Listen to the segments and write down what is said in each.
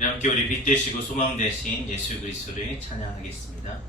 함께 우리 빛 되시고 소망 되신 예수 그리스도를 찬양하겠습니다.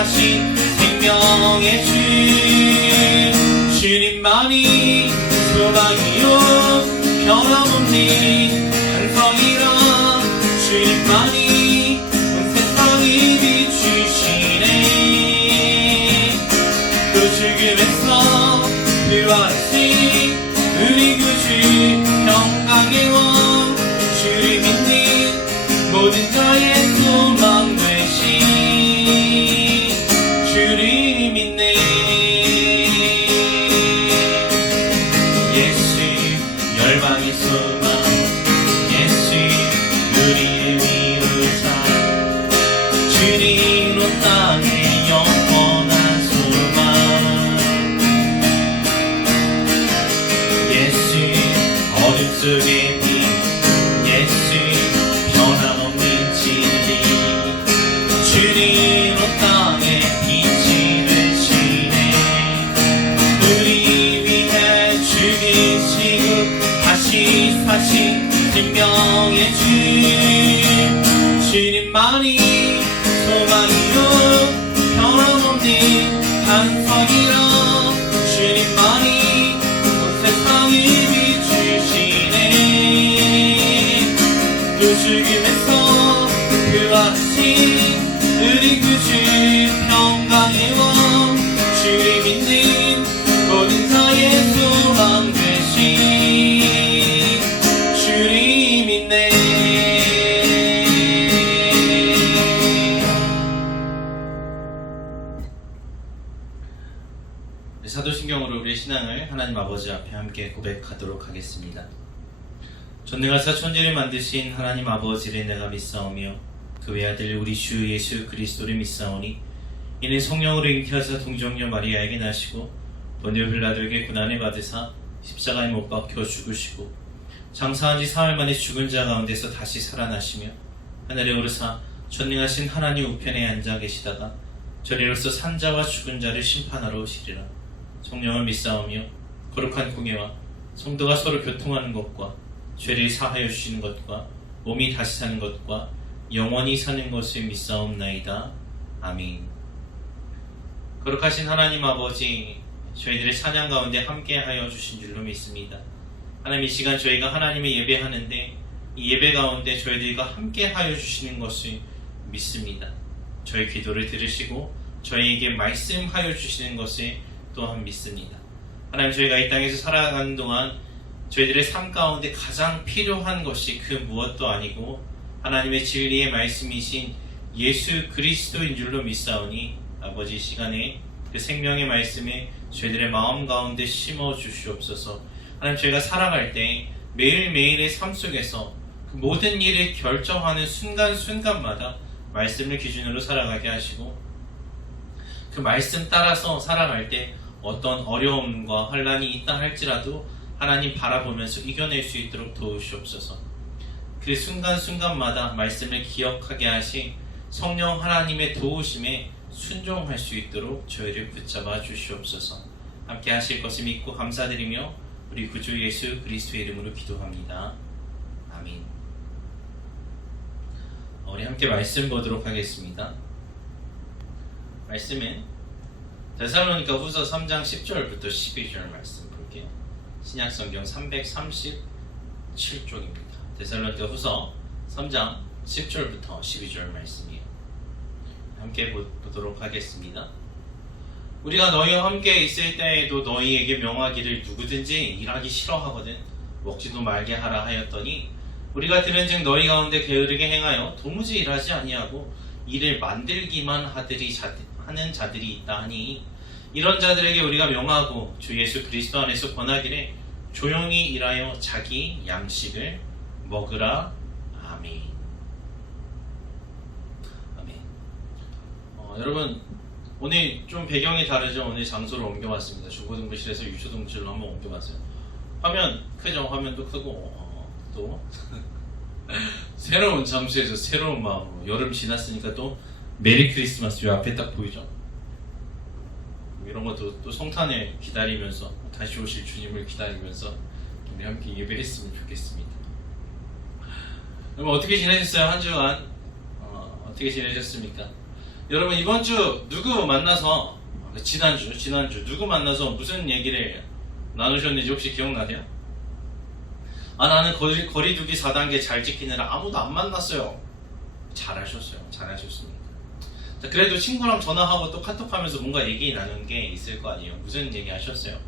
하신 생명의 주 주님만이 소망이요 변함없는 반성이라 주님만이 온 세상이 비추시네. 그 죽음에서 부활하신 우리 구주 예수 열방의 소망 예수 우리의 위로자 주님으로 땅의 영원한 소망 예수 어둠 속의 빛 예수 변함없는 진리 주님으로 땅의 빛이 되시네 우리 위해 죽이시고 다시 사신 생명의 주 주님만이 소망이요 변함없는 반석이라 주님만이 온 세상을 비추시네 또 죽음에서 부활하신 우리 구주 평강의 왕 주를 믿는 모든 자의 소망 되신 주를 믿네 사도신경으로 우리의 신앙을 하나님 아버지 앞에 함께 고백하도록 하겠습니다. 전능하사 천지를 만드신 하나님 아버지를 내가 믿사오며 그 외아들 우리 주 예수 그리스도를 믿사오니 이는 성령으로 잉태하사 동정녀 마리아에게 나시고 본디오 빌라도에게 고난을 받으사 십자가에 못 박혀 죽으시고 장사한 지 사흘 만에 죽은 자 가운데서 다시 살아나시며 하늘에 오르사 전능하신 하나님 우편에 앉아 계시다가 저리로서 산자와 죽은 자를 심판하러 오시리라. 성령을 믿사오며 거룩한 공예와 성도가 서로 교통하는 것과 죄를 사하여 주시는 것과 몸이 다시 사는 것과 영원히 사는 것을 믿사옵나이다. 아멘. 거룩하신 하나님 아버지, 저희들의 찬양 가운데 함께하여 주신 줄로 믿습니다. 하나님, 이 시간 저희가 하나님의 예배하는데 이 예배 가운데 저희들과 함께하여 주시는 것을 믿습니다. 저희 기도를 들으시고 저희에게 말씀하여 주시는 것을 또한 믿습니다. 하나님, 저희가 이 땅에서 살아가는 동안 저희들의 삶 가운데 가장 필요한 것이 그 무엇도 아니고 하나님의 진리의 말씀이신 예수 그리스도인 줄로 믿사오니 아버지, 이 시간에 그 생명의 말씀을 저희들의 마음 가운데 심어 주시옵소서. 하나님, 저희가 살아갈 때 매일매일의 삶 속에서 그 모든 일을 결정하는 순간순간마다 말씀을 기준으로 살아가게 하시고 그 말씀 따라서 살아갈 때 어떤 어려움과 환난이 있다 할지라도 하나님 바라보면서 이겨낼 수 있도록 도우시옵소서. 그 순간순간마다 말씀을 기억하게 하시 성령 하나님의 도우심에 순종할 수 있도록 저희를 붙잡아 주시옵소서. 함께 하실 것을 믿고 감사드리며 우리 구주 예수 그리스도의 이름으로 기도합니다. 아멘. 우리 함께 말씀 보도록 하겠습니다. 말씀은 데살로니가 후서 3장 10절부터 12절 말씀 볼게요. 신약성경 337쪽입니다. 데살로니가 후서 3장 10절부터 12절 말씀이에요. 함께 보도록 하겠습니다. 우리가 너희와 함께 있을 때에도 너희에게 명하기를 누구든지 일하기 싫어하거든 먹지도 말게 하라 하였더니 우리가 들은즉 너희 가운데 게으르게 행하여 도무지 일하지 아니하고 일을 만들기만 하는 자들이 있다 하니 이런 자들에게 우리가 명하고 주 예수 그리스도 안에서 권하기를 조용히 일하여 자기 양식을 먹으라. 아멘. 아멘. 여러분, 오늘 좀 배경이 다르죠? 오늘 장소를 옮겨왔습니다. 중고등부실에서 유초등부실로 한번 옮겨왔어요. 화면 크죠? 화면도 크고 또 새로운 장소에서 새로운 마음으로 여름 지났으니까 또 메리 크리스마스 요 앞에 딱 보이죠? 이런 것도 또 성탄을 기다리면서 다시 오실 주님을 기다리면서 우리 함께 예배했으면 좋겠습니다. 여러분, 어떻게 지내셨어요? 한 주간 어떻게 지내셨습니까? 여러분, 이번 주 누구 만나서 지난주 누구 만나서 무슨 얘기를 나누셨는지 혹시 기억나세요? 나는 거리두기 4단계 잘 지키느라 아무도 안 만났어요. 잘하셨습니다. 자, 그래도 친구랑 전화하고 또 카톡하면서 뭔가 얘기 나눈 게 있을 거 아니에요. 무슨 얘기 하셨어요?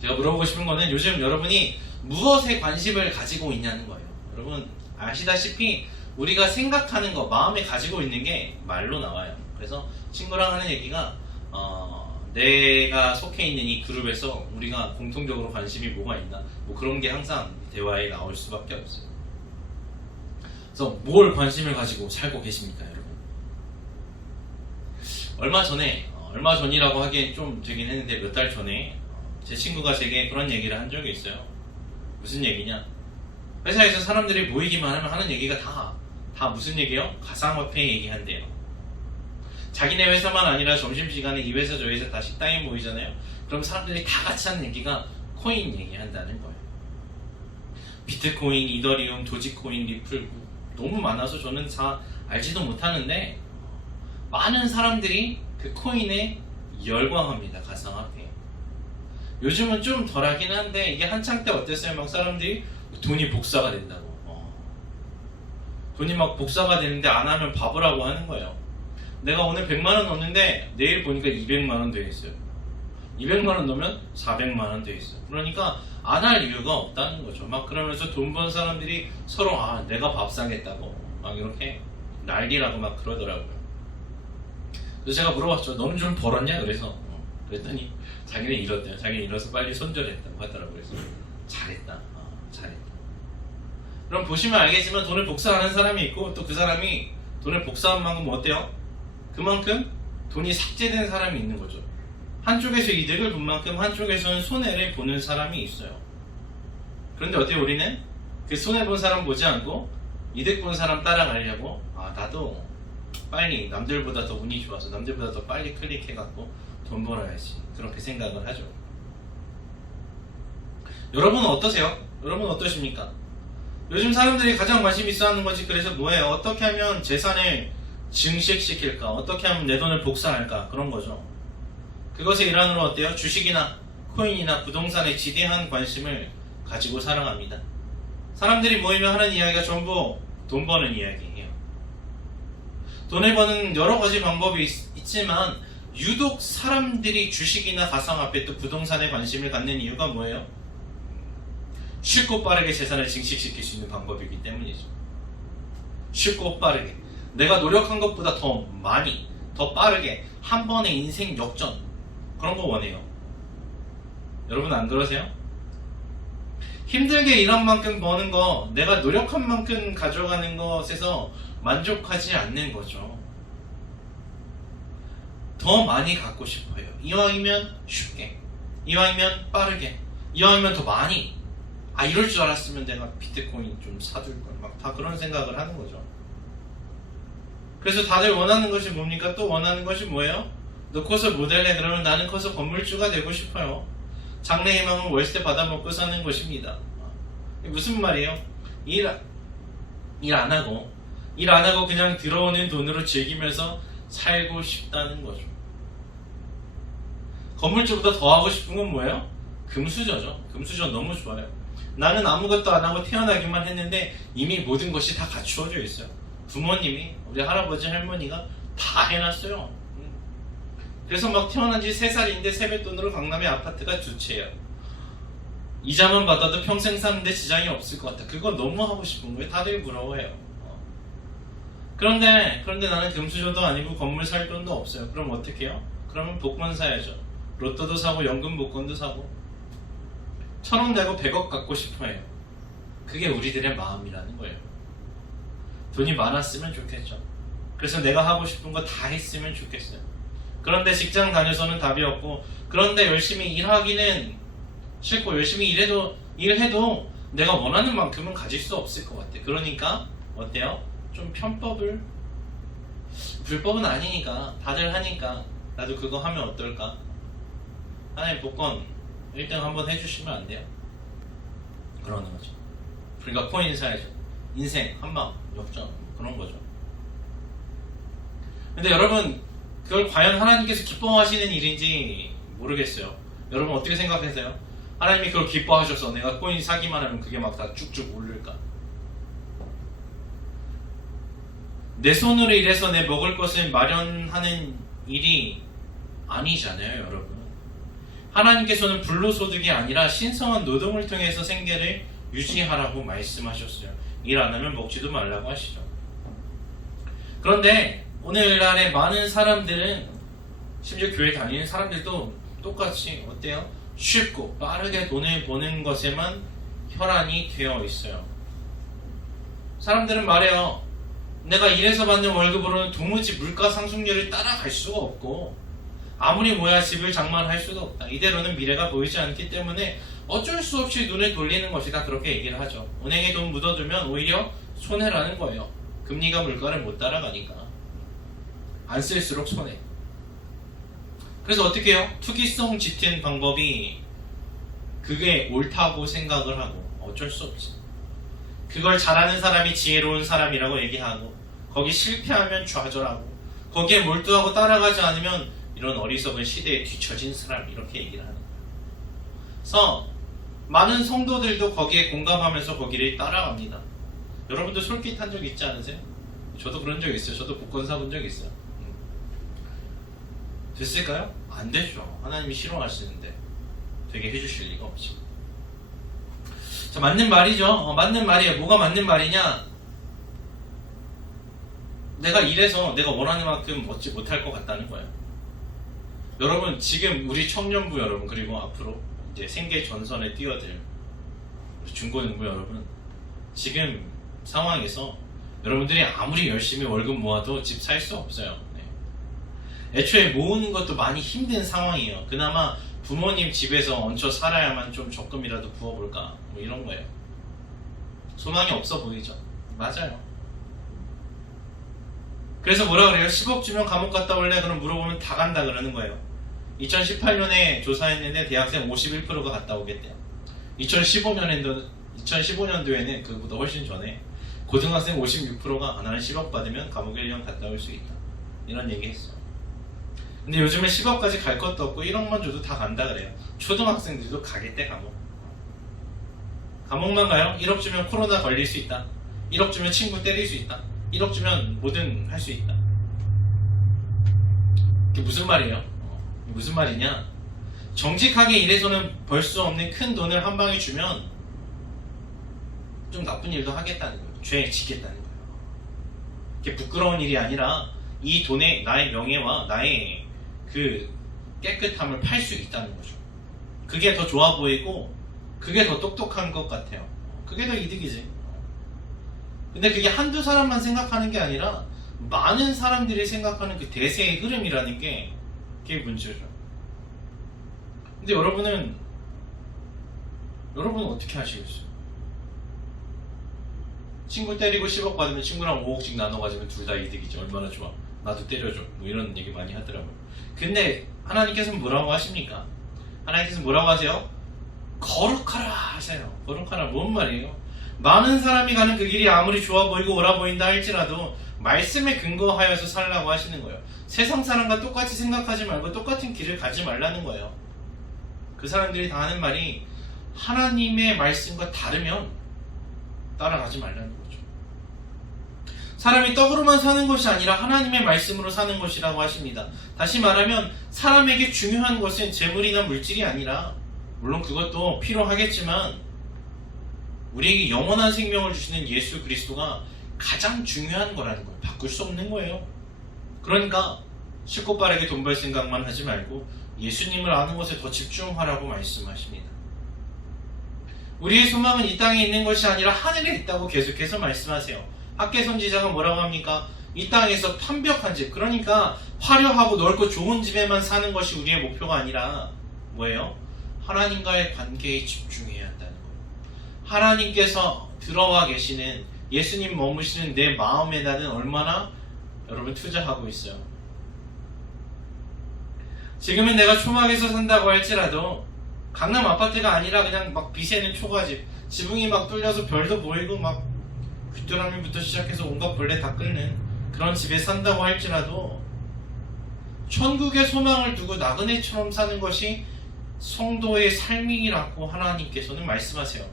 제가 물어보고 싶은 거는 요즘 여러분이 무엇에 관심을 가지고 있냐는 거예요. 여러분 아시다시피 우리가 생각하는 거, 마음에 가지고 있는 게 말로 나와요. 그래서 친구랑 하는 얘기가 내가 속해 있는 이 그룹에서 우리가 공통적으로 관심이 뭐가 있나, 뭐 그런 게 항상 대화에 나올 수밖에 없어요. 그래서 뭘 관심을 가지고 살고 계십니까, 여러분? 얼마 전이라고 하기엔 좀 되긴 했는데 몇 달 전에 제 친구가 제게 그런 얘기를 한 적이 있어요. 무슨 얘기냐? 회사에서 사람들이 모이기만 하면 하는 얘기가 다 무슨 얘기요? 가상화폐 얘기한대요. 자기네 회사만 아니라 점심시간에 이 회사 저 회사 다 식당에 모이잖아요. 그럼 사람들이 다 같이 하는 얘기가 코인 얘기한다는 거예요. 비트코인, 이더리움, 도지코인, 리플 너무 많아서 저는 다 알지도 못하는데 많은 사람들이 그 코인에 열광합니다. 가상화폐. 요즘은 좀 덜하긴 한데 이게 한창 때 어땠어요? 막 사람들이 돈이 복사가 된다고. 돈이 막 복사가 되는데 안 하면 바보라고 하는 거예요. 내가 오늘 100만원 넣었는데 내일 보니까 200만원 돼 있어요. 200만원 넣으면 400만원 돼 있어요. 그러니까 안 할 이유가 없다는 거죠. 막 그러면서 돈 번 사람들이 서로 내가 밥 사겠다고 막 이렇게 난리라고 막 그러더라고요. 그래서 제가 물어봤죠. 너는 좀 벌었냐? 그랬더니 자기는 잃었대요. 자기는 잃어서 빨리 손절했다고 하더라고요. 그래서 잘했다. 그럼 보시면 알겠지만 돈을 복사하는 사람이 있고 또 그 사람이 돈을 복사한 만큼 어때요? 그만큼 돈이 삭제된 사람이 있는 거죠. 한쪽에서 이득을 본 만큼 한쪽에서는 손해를 보는 사람이 있어요. 그런데 어때요? 우리는 그 손해본 사람 보지 않고 이득 본 사람 따라가려고 나도 빨리 남들보다 더 운이 좋아서 남들보다 더 빨리 클릭해갖고 돈 벌어야지, 그렇게 생각을 하죠. 여러분은 어떠세요? 여러분은 어떠십니까? 요즘 사람들이 가장 관심 있어 하는 거지. 그래서 뭐예요? 어떻게 하면 재산을 증식시킬까? 어떻게 하면 내 돈을 복사할까? 그런 거죠. 그것의 일환으로 어때요? 주식이나 코인이나 부동산에 지대한 관심을 가지고 살아갑니다. 사람들이 모이면 하는 이야기가 전부 돈 버는 이야기예요. 돈을 버는 여러 가지 방법이 있지만 유독 사람들이 주식이나 가상화폐 또 부동산에 관심을 갖는 이유가 뭐예요? 쉽고 빠르게 재산을 증식시킬 수 있는 방법이기 때문이죠. 쉽고 빠르게 내가 노력한 것보다 더 많이, 더 빠르게 한 번의 인생 역전, 그런 거 원해요. 여러분 안 그러세요? 힘들게 일한 만큼 버는 거, 내가 노력한 만큼 가져가는 것에서 만족하지 않는 거죠. 더 많이 갖고 싶어요. 이왕이면 쉽게, 이왕이면 빠르게, 이왕이면 더 많이. 이럴 줄 알았으면 내가 비트코인 좀 사둘 걸. 막 다 그런 생각을 하는 거죠. 그래서 다들 원하는 것이 뭡니까? 또 원하는 것이 뭐예요? 너 커서 모델해. 그러면 나는 커서 건물주가 되고 싶어요. 장래 희망은 월세 받아먹고 사는 것입니다. 무슨 말이에요? 일 안 하고 그냥 들어오는 돈으로 즐기면서 살고 싶다는 거죠. 건물주보다 더 하고 싶은 건 뭐예요? 금수저죠. 금수저 너무 좋아요. 나는 아무것도 안 하고 태어나기만 했는데 이미 모든 것이 다 갖추어져 있어요. 부모님이, 우리 할아버지 할머니가 다 해놨어요. 그래서 막 태어난 지 3살인데 세뱃돈으로 강남에 아파트가 2채예요. 이자만 받아도 평생 사는데 지장이 없을 것 같아. 그거 너무 하고 싶은 거예요. 다들 부러워해요. 그런데 나는 금수저도 아니고 건물 살 돈도 없어요. 그럼 어떻게 해요? 그러면 복권 사야죠. 로또도 사고 연금 복권도 사고 1,000원 내고 100억 갖고 싶어 해요. 그게 우리들의 마음이라는 거예요. 돈이 많았으면 좋겠죠. 그래서 내가 하고 싶은 거 다 했으면 좋겠어요. 그런데 직장 다녀서는 답이 없고, 그런데 열심히 일하기는 싫고 열심히 일해도 내가 원하는 만큼은 가질 수 없을 것 같아. 그러니까 어때요? 좀 편법을, 불법은 아니니까 다들 하니까 나도 그거 하면 어떨까? 하나님 복권 1등 한번 해주시면 안 돼요? 그러는 거죠. 그러니까 코인 사야죠. 인생 한방 역전, 그런 거죠. 근데 여러분, 그걸 과연 하나님께서 기뻐하시는 일인지 모르겠어요. 여러분 어떻게 생각하세요? 하나님이 그걸 기뻐하셔서 내가 코인 사기만 하면 그게 막 다 쭉쭉 오를까? 내 손으로 일해서 내 먹을 것을 마련하는 일이 아니잖아요, 여러분. 하나님께서는 불로소득이 아니라 신성한 노동을 통해서 생계를 유지하라고 말씀하셨어요. 일 안 하면 먹지도 말라고 하시죠. 그런데 오늘날의 많은 사람들은 심지어 교회 다니는 사람들도 똑같이 어때요? 쉽고 빠르게 돈을 버는 것에만 혈안이 되어 있어요. 사람들은 말해요. 내가 일해서 받는 월급으로는 도무지 물가 상승률을 따라갈 수가 없고 아무리 모야 집을 장만할 수도 없다. 이대로는 미래가 보이지 않기 때문에 어쩔 수 없이 눈을 돌리는 것이다. 그렇게 얘기를 하죠. 은행에 돈 묻어두면 오히려 손해라는 거예요. 금리가 물가를 못 따라가니까. 안 쓸수록 손해. 그래서 어떻게 해요? 투기성 짙은 방법이 그게 옳다고 생각을 하고 어쩔 수 없지. 그걸 잘하는 사람이 지혜로운 사람이라고 얘기하고 거기 실패하면 좌절하고 거기에 몰두하고 따라가지 않으면 이런 어리석은 시대에 뒤처진 사람 이렇게 얘기를 하는 거예요. 그래서 많은 성도들도 거기에 공감하면서 거기를 따라갑니다. 여러분도 솔깃한 적 있지 않으세요? 저도 그런 적 있어요. 저도 복권 사본 적 있어요. 됐을까요? 안 되죠. 하나님이 싫어하시는데 되게 해주실 리가 없죠. 자, 맞는 말이죠. 맞는 말이에요. 뭐가 맞는 말이냐? 내가 일해서 내가 원하는 만큼 얻지 못할 것 같다는 거예요. 여러분 지금 우리 청년부 여러분 그리고 앞으로 이제 생계 전선에 뛰어들 중고등부 여러분 지금 상황에서 여러분들이 아무리 열심히 월급 모아도 집 살 수 없어요. 애초에 모으는 것도 많이 힘든 상황이에요. 그나마 부모님 집에서 얹혀 살아야만 좀 적금이라도 부어볼까 뭐 이런 거예요. 소망이 없어 보이죠? 맞아요. 그래서 뭐라 그래요? 10억 주면 감옥 갔다 올래? 그럼 물어보면 다 간다 그러는 거예요. 2018년에 조사했는데 대학생 51%가 갔다 오겠대요. 2015년도에는 그보다 훨씬 전에 고등학생 56%가 나는 10억 받으면 감옥에 1년 갔다 올 수 있다. 이런 얘기 했어. 근데 요즘에 10억까지 갈 것도 없고 1억만 줘도 다 간다 그래요. 초등학생들도 가겠대 감옥. 감옥만 가요? 1억 주면 코로나 걸릴 수 있다. 1억 주면 친구 때릴 수 있다. 1억 주면 뭐든 할 수 있다. 그게 무슨 말이에요? 무슨 말이냐? 정직하게 일해서는 벌 수 없는 큰 돈을 한 방에 주면 좀 나쁜 일도 하겠다는 거예요. 죄에 지겠다는 거예요. 그게 부끄러운 일이 아니라 이 돈에 나의 명예와 나의 그 깨끗함을 팔 수 있다는 거죠. 그게 더 좋아 보이고 그게 더 똑똑한 것 같아요. 그게 더 이득이지. 근데 그게 한두 사람만 생각하는 게 아니라 많은 사람들이 생각하는 그 대세의 흐름이라는 게 그게 문제죠. 근데 여러분은 어떻게 하시겠어요? 친구 때리고 10억 받으면 친구랑 5억씩 나눠 가지면 둘 다 이득이지. 얼마나 좋아. 나도 때려줘. 뭐 이런 얘기 많이 하더라고요. 근데 하나님께서는 뭐라고 하십니까? 하나님께서는 뭐라고 하세요? 거룩하라 하세요. 거룩하라 뭔 말이에요? 많은 사람이 가는 그 길이 아무리 좋아 보이고 옳아 보인다 할지라도 말씀에 근거하여서 살라고 하시는 거예요. 세상 사람과 똑같이 생각하지 말고 똑같은 길을 가지 말라는 거예요. 그 사람들이 다 하는 말이 하나님의 말씀과 다르면 따라가지 말라는 거죠. 사람이 떡으로만 사는 것이 아니라 하나님의 말씀으로 사는 것이라고 하십니다. 다시 말하면 사람에게 중요한 것은 재물이나 물질이 아니라 물론 그것도 필요하겠지만 우리에게 영원한 생명을 주시는 예수 그리스도가 가장 중요한 거라는 거예요. 바꿀 수 없는 거예요. 그러니까 쉽고 빠르게 돈 벌 생각만 하지 말고 예수님을 아는 것에 더 집중하라고 말씀하십니다. 우리의 소망은 이 땅에 있는 것이 아니라 하늘에 있다고 계속해서 말씀하세요. 학계 선지자가 뭐라고 합니까? 이 땅에서 판벽한 집, 그러니까 화려하고 넓고 좋은 집에만 사는 것이 우리의 목표가 아니라 뭐예요? 하나님과의 관계에 집중해야 한다는 거예요. 하나님께서 들어와 계시는 예수님 머무시는 내 마음에다는 얼마나 여러분 투자하고 있어요. 지금은 내가 초막에서 산다고 할지라도 강남 아파트가 아니라 그냥 막 비새는 초가집, 지붕이 막 뚫려서 별도 보이고 막 귀뚜라미부터 시작해서 온갖 벌레 다 끓는 그런 집에 산다고 할지라도 천국의 소망을 두고 나그네처럼 사는 것이 성도의 삶이라고 하나님께서는 말씀하세요.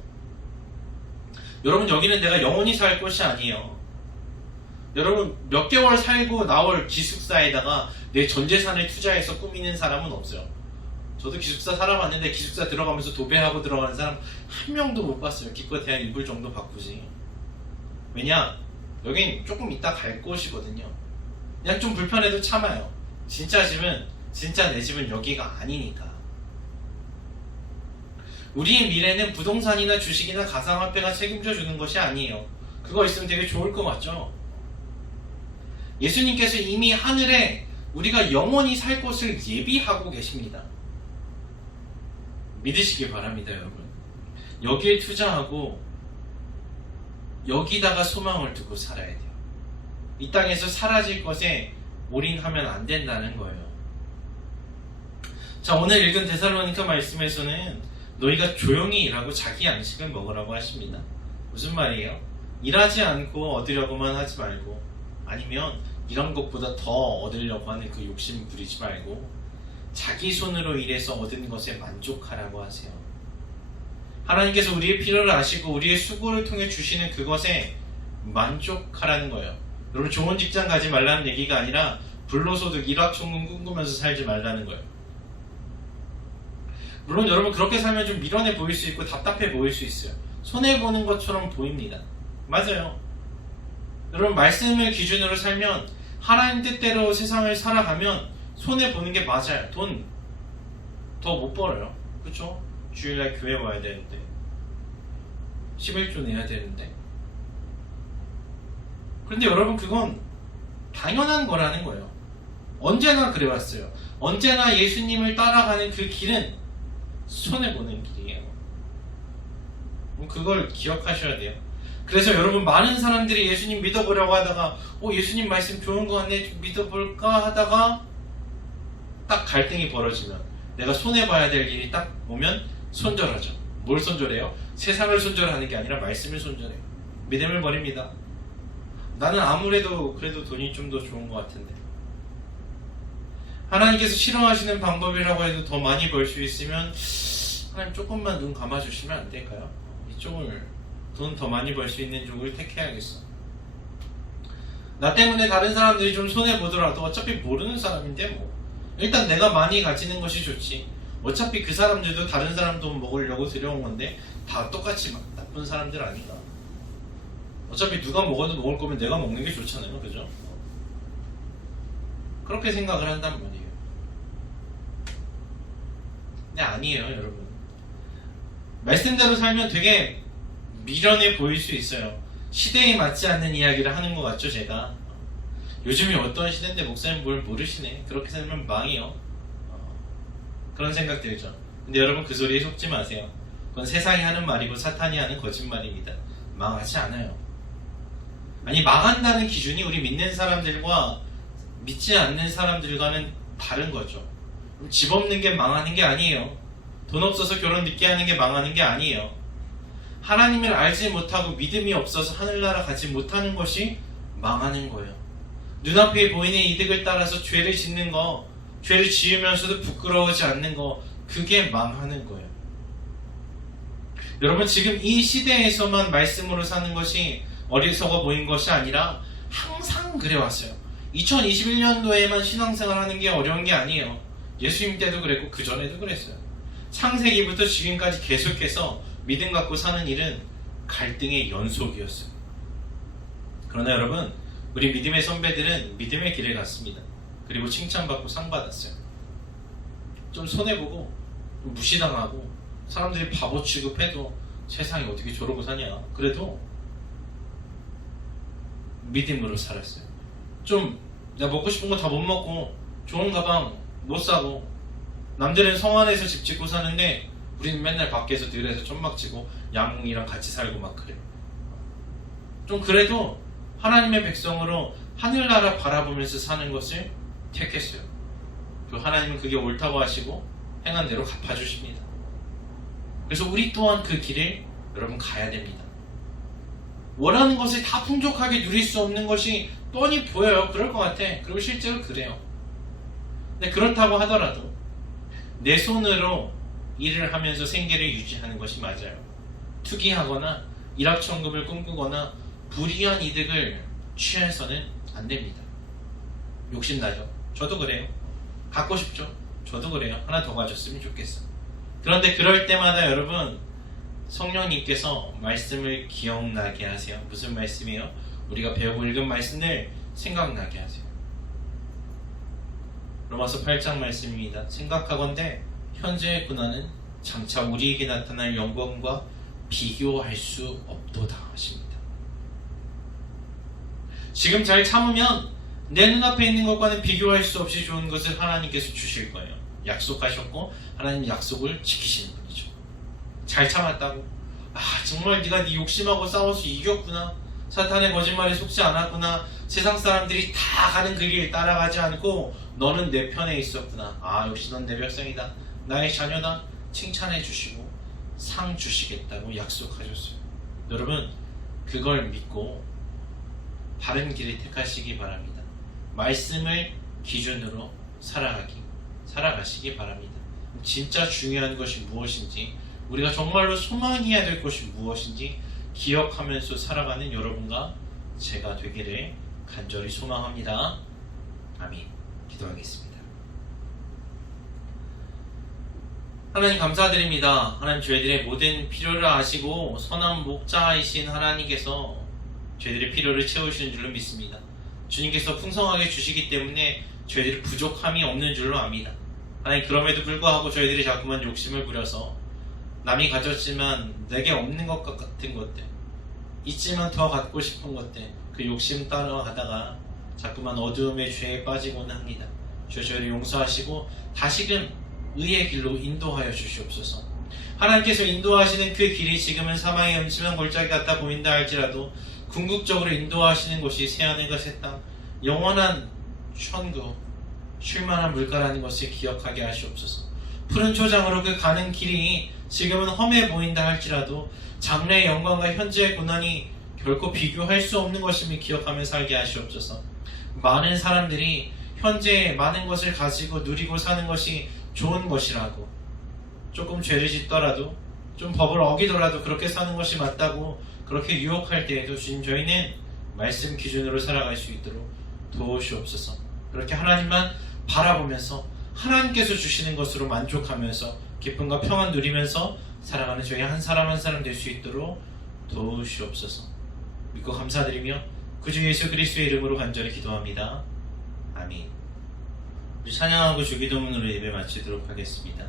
여러분 여기는 내가 영원히 살 곳이 아니에요. 여러분 몇 개월 살고 나올 기숙사에다가 내 전 재산을 투자해서 꾸미는 사람은 없어요. 저도 기숙사 살아봤는데 기숙사 들어가면서 도배하고 들어가는 사람 한 명도 못 봤어요. 기껏해야 이불 정도 바꾸지. 왜냐? 여긴 조금 이따 갈 곳이거든요. 그냥 좀 불편해도 참아요. 진짜 집은 진짜 내 집은 여기가 아니니까. 우리의 미래는 부동산이나 주식이나 가상화폐가 책임져 주는 것이 아니에요. 그거 있으면 되게 좋을 것 같죠? 예수님께서 이미 하늘에 우리가 영원히 살 곳을 예비하고 계십니다. 믿으시기 바랍니다, 여러분. 여기에 투자하고 여기다가 소망을 두고 살아야 돼요. 이 땅에서 사라질 것에 올인하면 안 된다는 거예요. 자, 오늘 읽은 데살로니가 말씀에서는 너희가 조용히 일하고 자기 양식을 먹으라고 하십니다. 무슨 말이에요? 일하지 않고 얻으려고만 하지 말고, 아니면 이런 것보다 더 얻으려고 하는 그 욕심 부리지 말고 자기 손으로 일해서 얻은 것에 만족하라고 하세요. 하나님께서 우리의 필요를 아시고 우리의 수고를 통해 주시는 그것에 만족하라는 거예요. 여러분, 좋은 직장 가지 말라는 얘기가 아니라 불로소득 일확천금 꿈꾸면서 살지 말라는 거예요. 물론 여러분, 그렇게 살면 좀 미련해 보일 수 있고 답답해 보일 수 있어요. 손해보는 것처럼 보입니다. 맞아요. 여러분, 말씀을 기준으로 살면, 하나님 뜻대로 세상을 살아가면 손해보는 게 맞아요. 돈 더 못 벌어요. 그렇죠? 주일날 교회 와야 되는데 11조 내야 되는데. 그런데 여러분, 그건 당연한 거라는 거예요. 언제나 그래왔어요. 언제나 예수님을 따라가는 그 길은 손해보는 길이에요. 그걸 기억하셔야 돼요. 그래서 여러분, 많은 사람들이 예수님 믿어보려고 하다가 예수님 말씀 좋은 거 같네, 좀 믿어볼까 하다가 딱 갈등이 벌어지면, 내가 손해봐야 될 일이 딱 오면 손절하죠. 뭘 손절해요? 세상을 손절하는 게 아니라 말씀을 손절해요. 믿음을 버립니다. 나는 아무래도 그래도 돈이 좀 더 좋은 것 같은데. 하나님께서 싫어하시는 방법이라고 해도 더 많이 벌 수 있으면 하나님 조금만 눈 감아주시면 안 될까요? 이쪽을, 돈 더 많이 벌 수 있는 쪽을 택해야겠어. 나 때문에 다른 사람들이 좀 손해보더라도 어차피 모르는 사람인데 뭐 일단 내가 많이 가지는 것이 좋지. 어차피 그 사람들도 다른 사람 돈 먹으려고 들여온 건데 다 똑같이 나쁜 사람들 아닌가. 어차피 누가 먹어도 먹을 거면 내가 먹는 게 좋잖아요. 그죠? 그렇게 생각을 한단 말이에요. 근데 아니에요, 여러분. 말씀대로 살면 되게 미련해 보일 수 있어요. 시대에 맞지 않는 이야기를 하는 것 같죠, 제가? 요즘이 어떤 시대인데 목사님 뭘 모르시네. 그렇게 살면 망해요. 그런 생각 들죠. 근데 여러분, 그 소리에 속지 마세요. 그건 세상이 하는 말이고 사탄이 하는 거짓말입니다. 망하지 않아요. 아니, 망한다는 기준이 우리 믿는 사람들과 믿지 않는 사람들과는 다른 거죠. 집 없는 게 망하는 게 아니에요. 돈 없어서 결혼 늦게 하는 게 망하는 게 아니에요. 하나님을 알지 못하고 믿음이 없어서 하늘나라 가지 못하는 것이 망하는 거예요. 눈앞에 보이는 이득을 따라서 죄를 짓는 거, 죄를 지으면서도 부끄러워하지 않는 거, 그게 망하는 거예요. 여러분, 지금 이 시대에서만 말씀으로 사는 것이 어리석어 보인 것이 아니라 항상 그래왔어요. 2021년도에만 신앙생활 하는 게 어려운 게 아니에요. 예수님 때도 그랬고 그 전에도 그랬어요. 창세기부터 지금까지 계속해서 믿음 갖고 사는 일은 갈등의 연속이었어요. 그러나 여러분, 우리 믿음의 선배들은 믿음의 길을 갔습니다. 그리고 칭찬받고 상 받았어요. 좀 손해보고 좀 무시당하고 사람들이 바보 취급해도 세상이 어떻게 저러고 사냐, 그래도 믿음으로 살았어요. 좀 내가 먹고 싶은 거 다 못 먹고 좋은 가방 못 사고, 남들은 성 안에서 집 짓고 사는데 우리는 맨날 밖에서 들에서 천막 치고 양이랑 같이 살고 막 그래요. 좀 그래도 하나님의 백성으로 하늘나라 바라보면서 사는 것을 택했어요. 그 하나님은 그게 옳다고 하시고 행한 대로 갚아주십니다. 그래서 우리 또한 그 길을 여러분 가야 됩니다. 원하는 것을 다 풍족하게 누릴 수 없는 것이 뻔히 보여요. 그럴 것 같아. 그리고 실제로 그래요. 근데 그렇다고 하더라도 내 손으로 일을 하면서 생계를 유지하는 것이 맞아요. 투기하거나 일확천금을 꿈꾸거나 불이한 이득을 취해서는 안 됩니다. 욕심나죠? 저도 그래요. 갖고 싶죠? 저도 그래요. 하나 더 가졌으면 좋겠어. 그런데 그럴 때마다 여러분, 성령님께서 말씀을 기억나게 하세요. 무슨 말씀이에요? 우리가 배우고 읽은 말씀을 생각나게 하세요. 로마서 8장 말씀입니다. 생각하건대 현재의 고난은 장차 우리에게 나타날 영광과 비교할 수 없도다 하십니다. 지금 잘 참으면 내 눈앞에 있는 것과는 비교할 수 없이 좋은 것을 하나님께서 주실 거예요. 약속하셨고 하나님 약속을 지키시는 분이죠. 잘 참았다고 정말 네가 네 욕심하고 싸워서 이겼구나, 사탄의 거짓말에 속지 않았구나, 세상 사람들이 다 가는 그 길 따라가지 않고 너는 내 편에 있었구나, 역시 넌 내 백성이다, 나의 자녀다, 칭찬해 주시고 상 주시겠다고 약속하셨어요. 여러분, 그걸 믿고 바른 길을 택하시기 바랍니다. 말씀을 기준으로 살아가시기 바랍니다. 진짜 중요한 것이 무엇인지, 우리가 정말로 소망해야 될 것이 무엇인지 기억하면서 살아가는 여러분과 제가 되기를 간절히 소망합니다. 아멘. 기도하겠습니다. 하나님 감사드립니다. 하나님, 저희들의 모든 필요를 아시고 선한 목자이신 하나님께서 저희들의 필요를 채우시는 줄로 믿습니다. 주님께서 풍성하게 주시기 때문에 저희들이 부족함이 없는 줄로 압니다. 하나님, 그럼에도 불구하고 저희들이 자꾸만 욕심을 부려서 남이 가졌지만 내게 없는 것 같은 것들, 있지만 더 갖고 싶은 것들, 그 욕심 따라가다가 자꾸만 어두움의 죄에 빠지곤 합니다. 저희를 용서하시고 다시금 의의 길로 인도하여 주시옵소서. 하나님께서 인도하시는 그 길이 지금은 사망의 음침한 골짜기 같아 보인다 할지라도 궁극적으로 인도하시는 곳이 새하늘과 새 땅, 영원한 천국, 쉴만한 물가라는 것을 기억하게 하시옵소서. 푸른 초장으로 그 가는 길이 지금은 험해 보인다 할지라도 장래의 영광과 현재의 고난이 결코 비교할 수 없는 것임을 기억하며 살게 하시옵소서. 많은 사람들이 현재 많은 것을 가지고 누리고 사는 것이 좋은 것이라고, 조금 죄를 짓더라도, 좀 법을 어기더라도 그렇게 사는 것이 맞다고 그렇게 유혹할 때에도 주님, 저희는 말씀 기준으로 살아갈 수 있도록 도우시옵소서. 그렇게 하나님만 바라보면서 하나님께서 주시는 것으로 만족하면서 기쁨과 평안 누리면서 살아가는 저희 한 사람 한 사람 될 수 있도록 도우시옵소서. 믿고 감사드리며 구주 예수 그리스도의 이름으로 간절히 기도합니다. 아멘. 우리 찬양하고 주기도문으로 예배 마치도록 하겠습니다.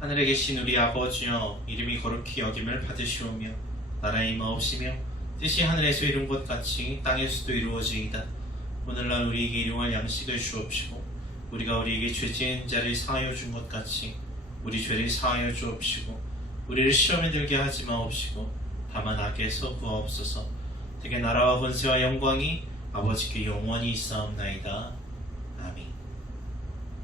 하늘에 계신 우리 아버지여 이름이 거룩히 여김을 받으시오며 나라의 임하옵시며 뜻이 하늘에서 이룬 것 같이 땅에서도 이루어지이다. 오늘날 우리에게 일용할 양식을 주옵시고 우리가 우리에게 죄 지은 자를 사하여 준 것 같이 우리 죄를 사하여 주옵시고 우리를 시험에 들게 하지 마옵시고 다만 악에서 구하옵소서. 되게 나라와 권세와 영광이 아버지께 영원히 있사옵나이다. 아멘.